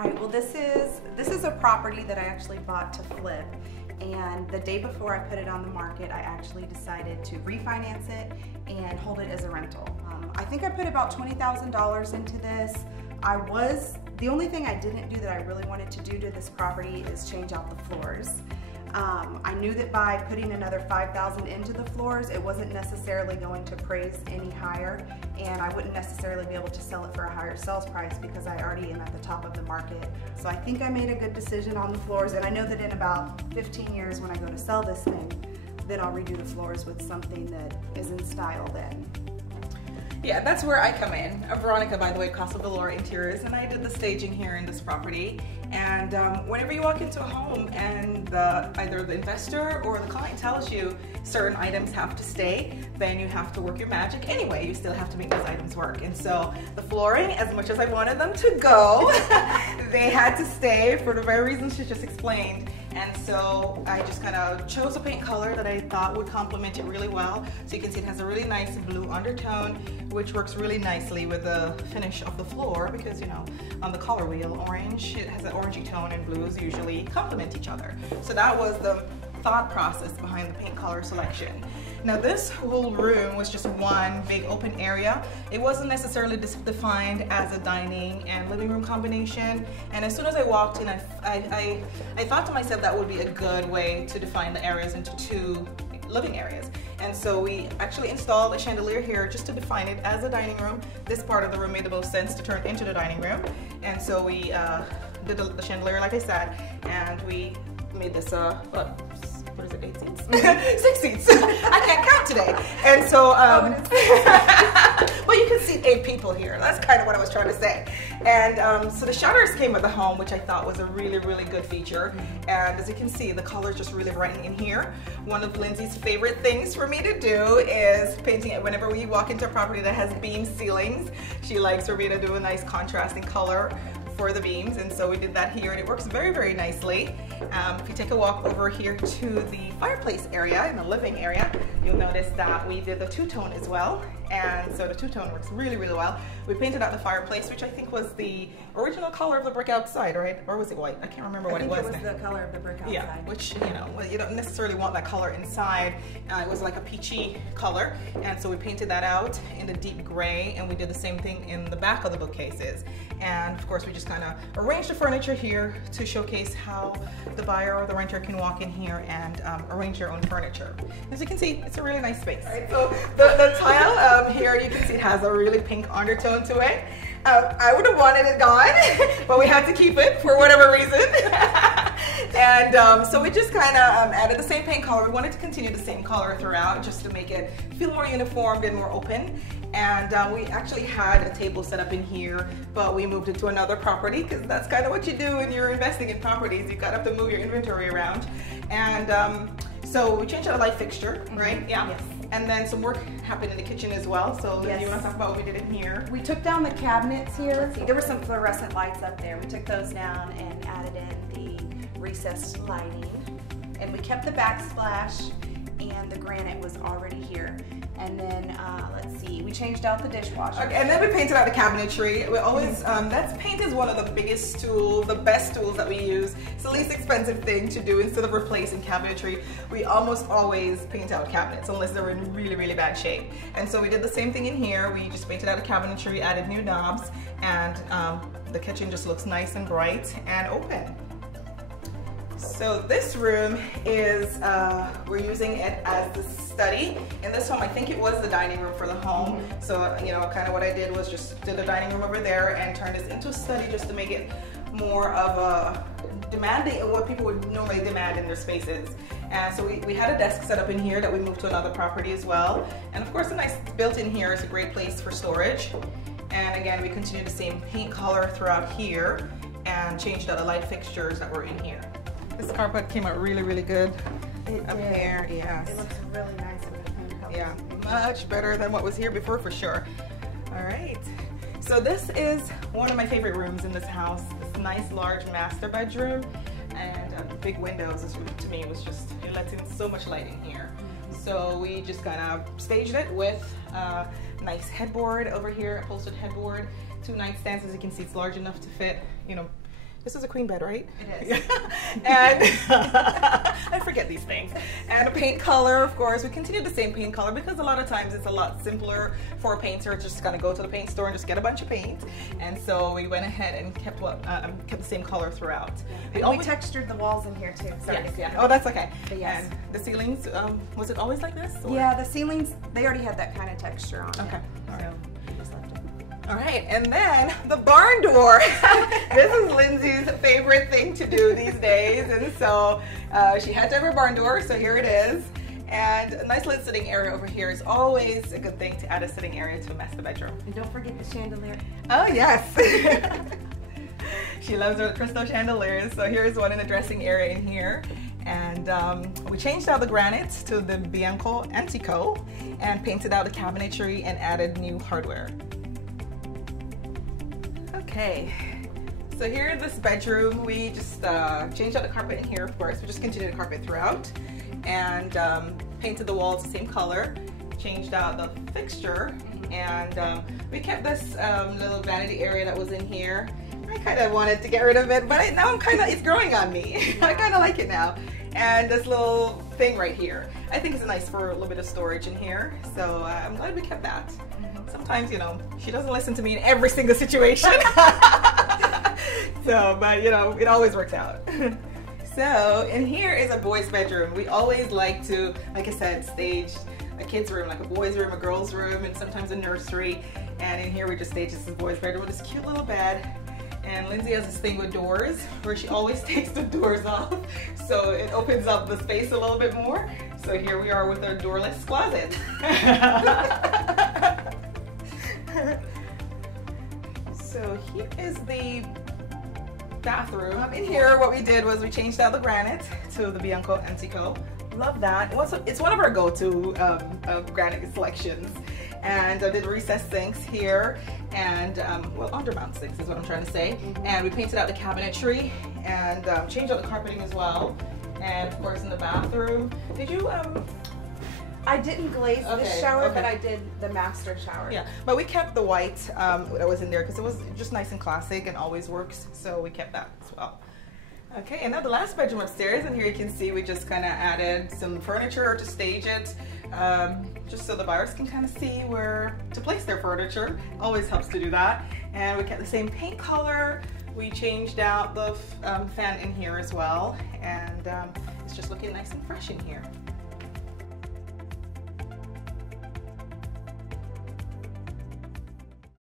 right, well this is a property that I actually bought to flip, and the day before I put it on the market I actually decided to refinance it and hold it as a rental. I think I put about $20,000 into this. The only thing I didn't do that I really wanted to do to this property is change out the floors. I knew that by putting another $5,000 into the floors, it wasn't necessarily going to appraise any higher, and I wouldn't necessarily be able to sell it for a higher sales price because I already am at the top of the market. So I think I made a good decision on the floors, and I know that in about 15 years when I go to sell this thing, then I'll redo the floors with something that is in style then. Yeah, that's where I come in. Veronica, by the way, Casa Velour Interiors, and I did the staging here in this property. And whenever you walk into a home and either the investor or the client tells you certain items have to stay, then you have to work your magic anyway. You still have to make those items work. And so the flooring, as much as I wanted them to go, they had to stay for the very reasons she just explained. And so I just kind of chose a paint color that I thought would complement it really well. So you can see it has a really nice blue undertone, which works really nicely with the finish of the floor because, you know, on the color wheel, orange, it has an orangey tone and blues usually complement each other. So that was the thought process behind the paint color selection. Now this whole room was just one big open area. It wasn't necessarily defined as a dining and living room combination. And as soon as I walked in, I thought to myself that would be a good way to define the areas into two living areas. And so we actually installed a chandelier here just to define it as a dining room. This part of the room made the most sense to turn into the dining room. And so we did the chandelier, like I said, and we made this, what is it, 8 seats? 6 seats. I can't count today. And so, well, you can seat 8 people here. That's kind of what I was trying to say. And so the shutters came with the home, which I thought was a really, really good feature. And as you can see, the colors just really brighten in here. One of Lindsay's favorite things for me to do is painting it whenever we walk into a property that has beam ceilings. She likes for me to do a nice contrasting color for the beams, and so we did that here, and it works very, very nicely. If you take a walk over here to the fireplace area, in the living area, you'll notice that we did the two-tone as well, and so the two-tone works really, really well. We painted out the fireplace, which I think was the original color of the brick outside, right? Or was it white? I can't remember what it was. I think it was the color of the brick outside. Yeah, which, you know, you don't necessarily want that color inside. It was like a peachy color, and so we painted that out in the deep gray, and we did the same thing in the back of the bookcases. And of course, we just kind of arranged the furniture here to showcase how the buyer or the renter can walk in here and arrange their own furniture. As you can see, it's a really nice space. Right, so the tile here, you can see it has a really pink undertone to it. I would have wanted it gone, but we had to keep it for whatever reason. And so we just kind of added the same paint color. We wanted to continue the same color throughout just to make it feel more uniformed and more open. And we actually had a table set up in here, but we moved it to another property because that's kind of what you do when you're investing in properties. You gotta have to move your inventory around. And so we changed out a light fixture, right? Yeah. Yes. And then some work happened in the kitchen as well. So yes. You want to talk about what we did in here? We took down the cabinets here. There were some fluorescent lights up there. We took those down and added in the recessed lighting. And we kept the backsplash, and the granite was already here. And then, let's see, we changed out the dishwasher. Okay, and then we painted out the cabinetry. We always, paint is one of the biggest tools, the best tools that we use. It's the least expensive thing to do. Instead of replacing cabinetry, we almost always paint out cabinets unless they're in really, really bad shape. And so we did the same thing in here. We just painted out the cabinetry, added new knobs, and the kitchen just looks nice and bright and open. So this room is, we're using it as the study. In this home, I think it was the dining room for the home. So, you know, kind of what I did was just did the dining room over there and turned this into a study just to make it more of a demanding, what people would normally demand in their spaces. And so we had a desk set up in here that we moved to another property as well. And of course, a nice built-in here is a great place for storage. And again, we continued the same paint color throughout here and changed out the light fixtures that were in here. This carpet came out really, really good up here. Yes. It looks really nice with the paint color. Yeah, much better than what was here before for sure. All right. So this is one of my favorite rooms in this house. This nice, large master bedroom, and big windows. This, to me, was just, it lets in so much light in here. So we just kind of staged it with a nice headboard over here, upholstered headboard, 2 nightstands. As you can see, it's large enough to fit, you know, This is a queen bed, right? It is. And I forget these things. And a paint color, of course. We continued the same paint color because a lot of times it's a lot simpler for a painter just kind of go to the paint store and just get a bunch of paint. And so we went ahead and kept the same color throughout. We textured the walls in here too. Sorry. Yes, yeah. Oh, that's okay. But yes. And the ceilings, was it always like this? Or? Yeah, the ceilings, they already had that kind of texture on it. Okay. All right. So we just left it. All right, and then the barn door. This is Lindsay's favorite thing to do these days, and so she had to have her barn door, so here it is. And a nice little sitting area over here is always a good thing to add a sitting area to a master bedroom. And don't forget the chandelier. Oh yes. She loves her crystal chandeliers, so here's one in the dressing area in here. And we changed out the granite to the Bianco Antico and painted out the cabinetry and added new hardware. Okay, so here in this bedroom, we just changed out the carpet in here, of course. We just continued the carpet throughout and painted the walls the same color, changed out the fixture, and we kept this little vanity area that was in here. I kind of wanted to get rid of it, but now it's growing on me. I kind of like it now. And this little thing right here, I think it's nice for a little bit of storage in here, so I'm glad we kept that. Sometimes, you know, she doesn't listen to me in every single situation. So, but you know, it always works out. So, in here is a boys' bedroom. We always like to, like I said, stage a kid's room, like a boys' room, a girl's room, and sometimes a nursery. And in here we just stage this boys' bedroom with this cute little bed. And Lindsay has this thing with doors where she always takes the doors off, so it opens up the space a little bit more. So here we are with our doorless closet. So here is the bathroom. In here, what we did was we changed out the granite to the Bianco Antico. Love that. It's one of our go-to granite selections. And I did recessed sinks here, and well, undermount sinks is what I'm trying to say. And we painted out the cabinetry and changed out the carpeting as well. And of course, in the bathroom, did you? I didn't glaze this shower, but I did the master shower. Yeah, but we kept the white that was in there because it was just nice and classic and always works. So we kept that as well. Okay, and now the last bedroom upstairs, and here you can see we just kind of added some furniture to stage it, just so the buyers can kind of see where to place their furniture. Always helps to do that. And we kept the same paint color. We changed out the fan in here as well, and it's just looking nice and fresh in here.